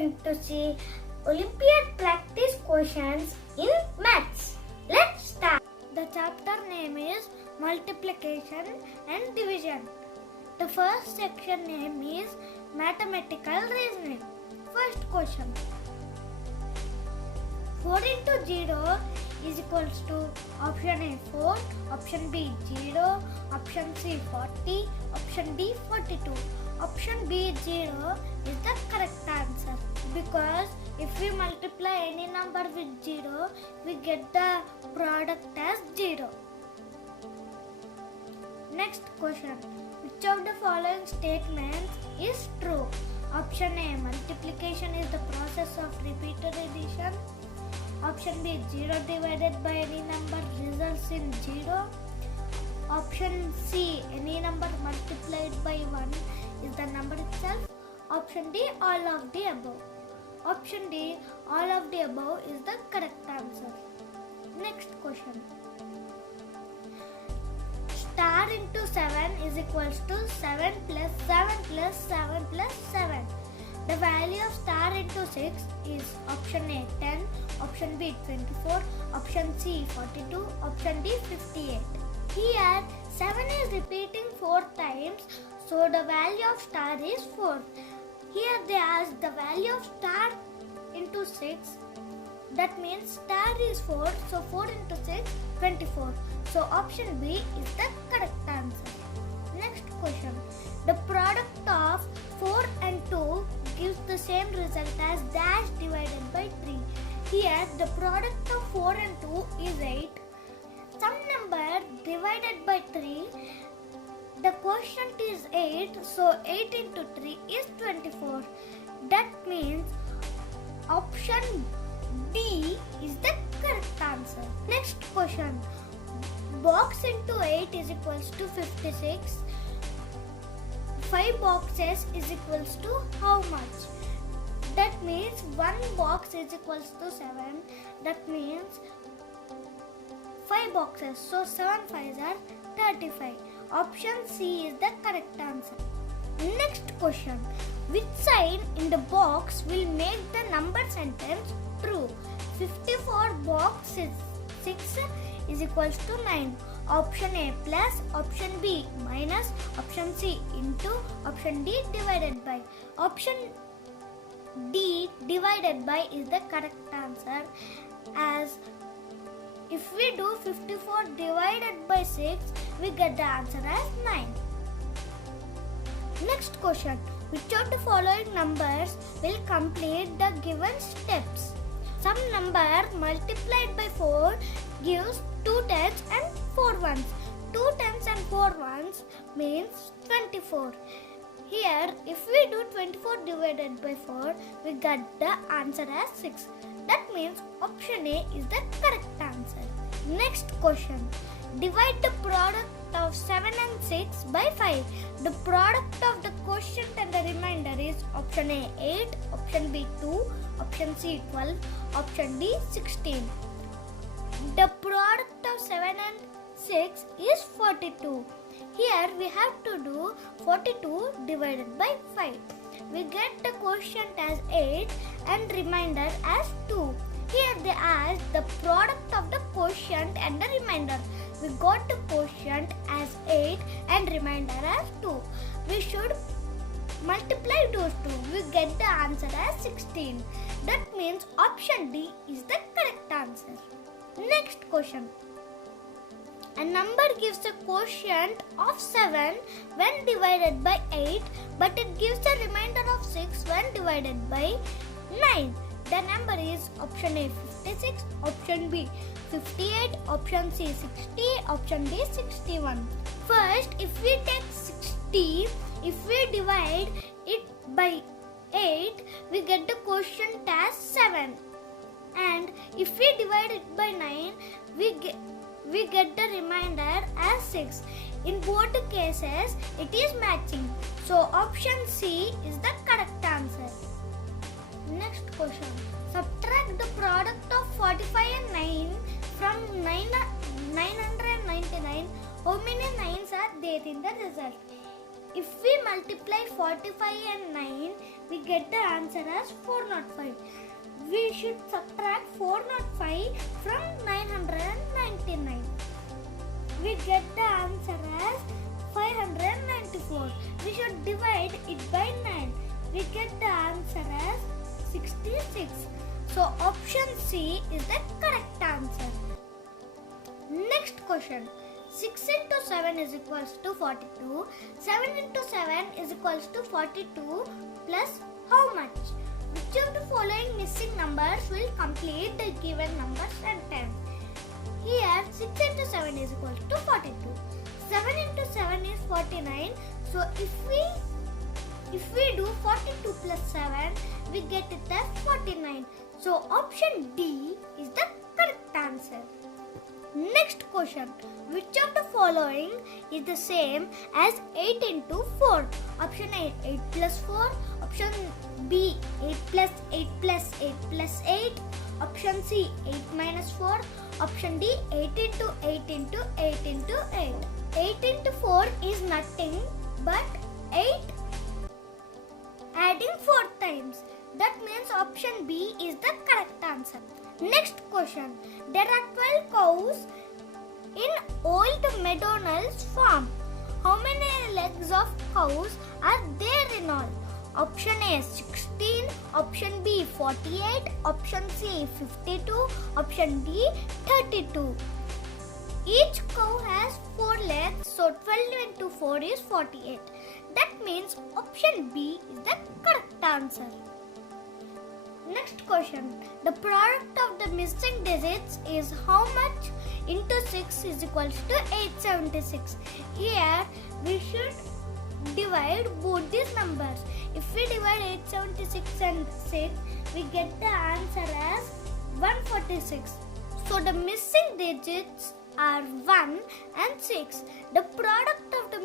going to see Olympiad practice questions in maths. Let's start. The chapter name is multiplication and division. The first section name is mathematical reasoning. First question. 4 into 0 is equals to option A 4, option B 0, option C 40, option D 42. Option B 0 is the correct answer because if we multiply any number with 0, we get the product as 0. Next question. Which of the following statements is true? Option A, multiplication is the process of repeated addition. Option B, 0 divided by any number results in 0. Option C, any number multiplied by 1 is the number itself. Option D, all of the above. Option D, all of the above is the correct answer. Next question. Star into 7 is equals to 7 plus 7 plus 7 plus 7. The value of star into 6 is option A 10, option B 24, option C 42, option D 58. Here 7 is repeating 4 times, so the value of star is 4. Here they ask the value of star into 6. That means star is 4, so 4 into 6, 24. So option B is the correct answer. Next question. The product of 4 and 2 gives the same result as dash divided by 3. Here the product of 4 and 2 is 8. Some number divided by 3. The quotient is 8, so 8 into 3 is 24. That means option D is the correct answer. Next question. Box into 8 is equals to 56. 5 boxes is equals to how much? That means 1 box is equals to 7. That means 5 boxes. So 7 5s are 35. Option C is the correct answer. Next question. Which sign in the box will make the number sentence true? 54 box 6 is equals to 9. Option A plus, option B minus, option C into, option D divided by. Option D divided by is the correct answer, as if we do 54 divided by 6, we get the answer as 9. Next question. Which of the following numbers will complete the given steps? Some number multiplied by 4 gives 2 tens and 4 ones. 2 tens and 4 ones means 24. Here, if we do 24 divided by 4, we get the answer as 6. That means option A is the correct answer. Next question. Divide the product of 7 and 6 by 5. The product of the quotient and the remainder is option A 8, option B 2, option C 12, option D 16. The product of 7 and 6 is 42. Here we have to do 42 divided by 5. We get the quotient as 8 and remainder as 2. Here they ask the product of the quotient and the remainder. We got the quotient as 8 and remainder as 2. We should multiply those two. We get the answer as 16. That means option D is the correct answer. Next question. A number gives a quotient of 7 when divided by 8, but it gives a remainder of 6 when divided by 9. The number is option A 56, option B 58, option C 60, option D 61. First, if we take 60, if we divide it by 8, we get the quotient as 7. And if we divide it by 9, we get the remainder as 6. In both the cases, it is matching. So option C is the correct answer. Next question. Subtract the product of 45 and 9 from 999. How many 9s are there in the result? If we multiply 45 and 9, we get the answer as 405. We should subtract 405 from 999. We get the answer as 594. We should divide it by 9. We get the answer as 66. So option C is the correct answer. Next question. 6 into 7 is equals to 42. 7 into 7 is equals to 42 plus how much? Which of the following missing numbers will complete the given number sentence? Here 6 into 7 is equals to 42. 7 into 7 is 49. So if we do 42 plus 7, we get it as 49. So option D is the correct answer. Next question. Which of the following is the same as 8 into 4? Option A 8 plus 4. Option B 8 plus 8 plus 8 plus 8. Option C 8 minus 4. Option D 8 into 8 into 8 into 8. 8 into 4 is nothing but 8 adding 4 times. That means option B is the correct answer. Next question. There are 12 cows in Old Meadowlands farm. How many legs of cows are there in all? Option A 16, option B 48, option C 52, option D 32. Each cow has 4 legs, so 12 into 4 is 48. That means option B is the correct answer. Next question. The product of the missing digits is how much into 6 is equals to 876. Here we should divide both these numbers. If we divide 876 and 6, we get the answer as 146. So the missing digits are 1 and 6. The product of the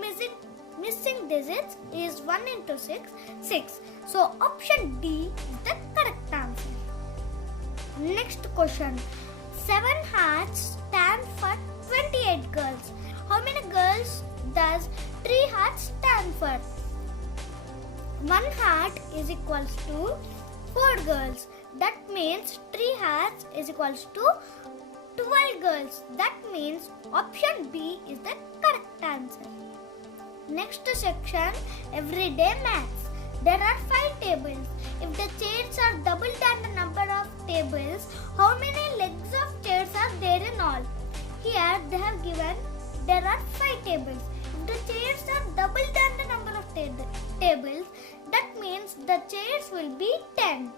missing digits is 1 into 6, 6. So option D is the correct answer. Next question. 7 hearts stand for 28 girls. How many girls does 3 hearts stand for? 1 heart is equals to 4 girls. That means 3 hearts is equals to 12 girls. That means option B is the correct answer. Next section, everyday maths. There are 5 tables. If the chairs are double than the number of tables, how many legs of chairs are there in all? Here they have given there are 5 tables. If the chairs are double than the number of tables, that means the chairs will be 10.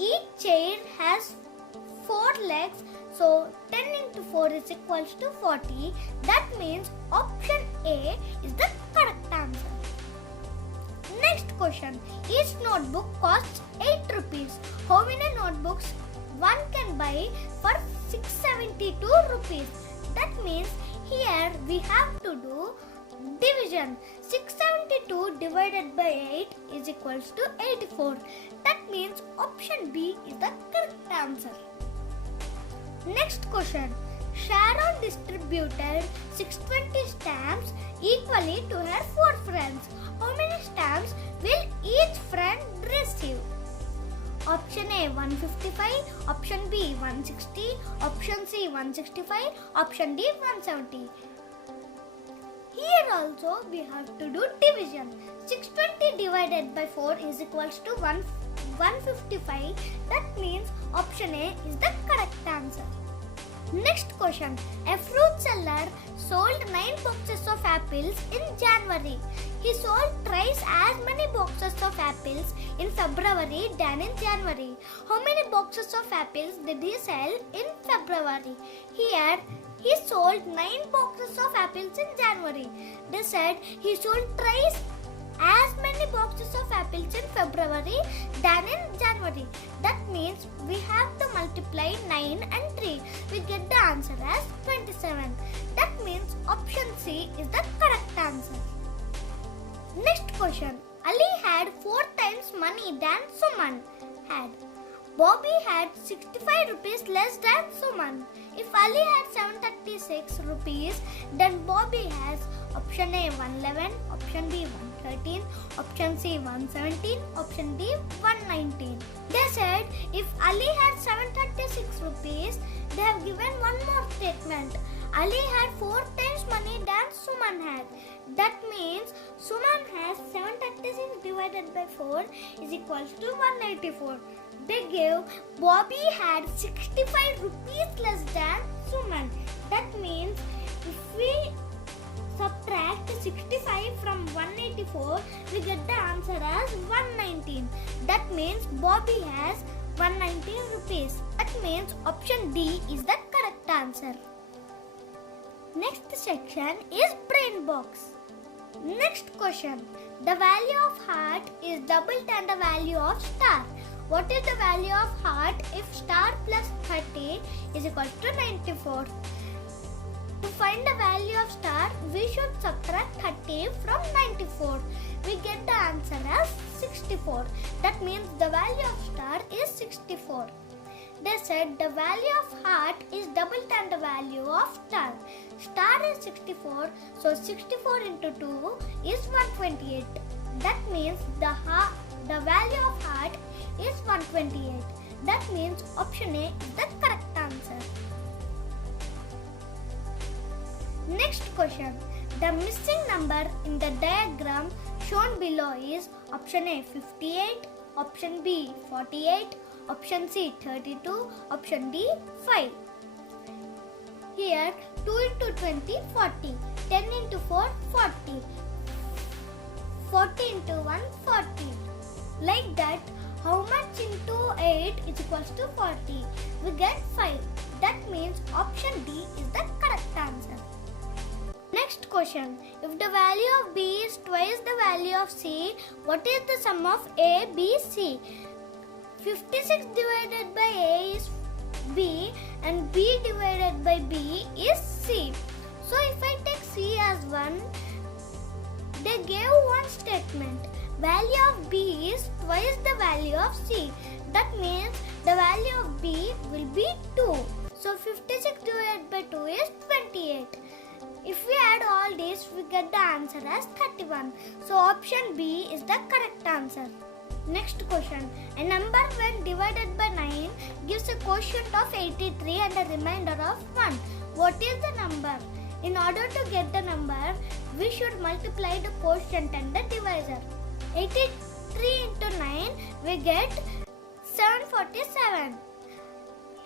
Each chair has 4 legs, so 10 into 4 is equals to 40. That means option A is the correct answer. Next question. Each notebook costs 8 rupees. How many notebooks one can buy for 672 rupees? That means here we have to do division. 672 divided by 8 is equals to 84. That means option B is the correct answer. Next question. Sharon distributed 620 stamps equally to her 4 friends. How many stamps will each friend receive? Option A 155, option B 160, option C 165, option D 170. Here also we have to do division. 620 divided by 4 is equals to 155. That means option A is the correct answer. Next question. A fruit seller sold 9 boxes of apples in January. He sold thrice as many boxes of apples in February than in January. How many boxes of apples did he sell in February? Here he sold 9 boxes of apples in January. They said he sold thrice as many boxes of apples in February than in January. That means we have to multiply 9 and 3. We get the answer as 27. That means option C is the correct answer. Next question. Ali had 4 times money than Suman had. Bobby had 65 rupees less than Suman. If Ali had 736 rupees, then Bobby has option A 111, option B 113, option C 117, option D 119. They said if Ali had 736 rupees, they have given one more statement. Ali had 4 times money than Suman had. That means Suman has 736 divided by 4 is equals to 184. They gave Bobby had 65 rupees less than Suman. That means if we subtract 65 from 184, we get the answer as 119. That means Bobby has 119 rupees. That means option D is the correct answer. Next section is brain box. Next question. The value of heart is double than the value of star. What is the value of heart if star plus 30 is equal to 94? To find the value of star, we should subtract 30 from 94. We get the answer as 64. That means the value of star is 64. They said the value of heart is double than the value of star. Star is 64, so 64 into 2 is 128. That means the value of heart is 128. That means option A is the correct answer. Next question. The missing number in the diagram shown below is option A 58, option B 48, option C 32, option D 5. Here 2 into 20 40, 10 into 4 40, 40 into 1 40. Like that, how much into 8 is equals to 40? We get 5. That means option D is the correct answer. Next question. If the value of B is twice the value of C, what is the sum of A, B, C? 56 divided by A is B and B divided by B is C. So if I take C as 1, they gave one statement. Value of B is twice the value of C. That means the value of B will be 2. So 56 divided by 2 is 28. If we add all this, we get the answer as 31. So option B is the correct answer. Next question. A number when divided by 9 gives a quotient of 83 and a remainder of 1. What is the number? In order to get the number, we should multiply the quotient and the divisor. 83 into 9, we get 747.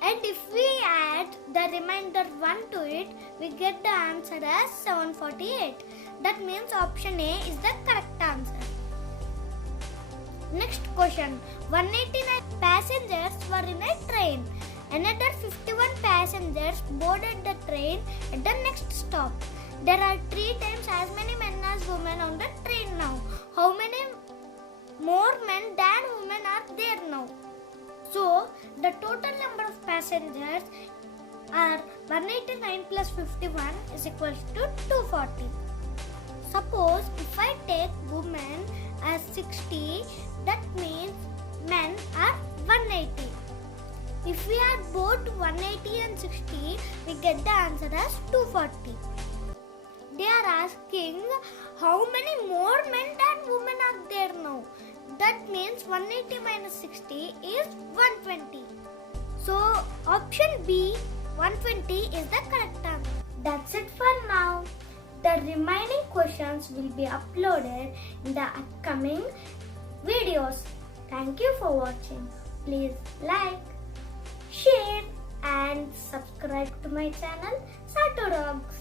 And if we add the remainder 1 to it, we get the answer as 748. That means option A is the correct answer. Next question. 189 passengers were in a train. Another 51 passengers boarded the train at the next stop. There are 3 times as many men as women on the train now. How many more men than women are there now? So, the total number of passengers are 189 plus 51 is equals to 240. Suppose if I take women as 60, that means men are 180. If we add both 180 and 60, we get the answer as 240. They are asking how many more men than women are there now. That means 180 minus 60 is 120. So option B 120 is the correct answer. That's it for now. The remaining questions will be uploaded in the upcoming videos. Thank you for watching. Please like, share and subscribe to my channel Sato Dogs.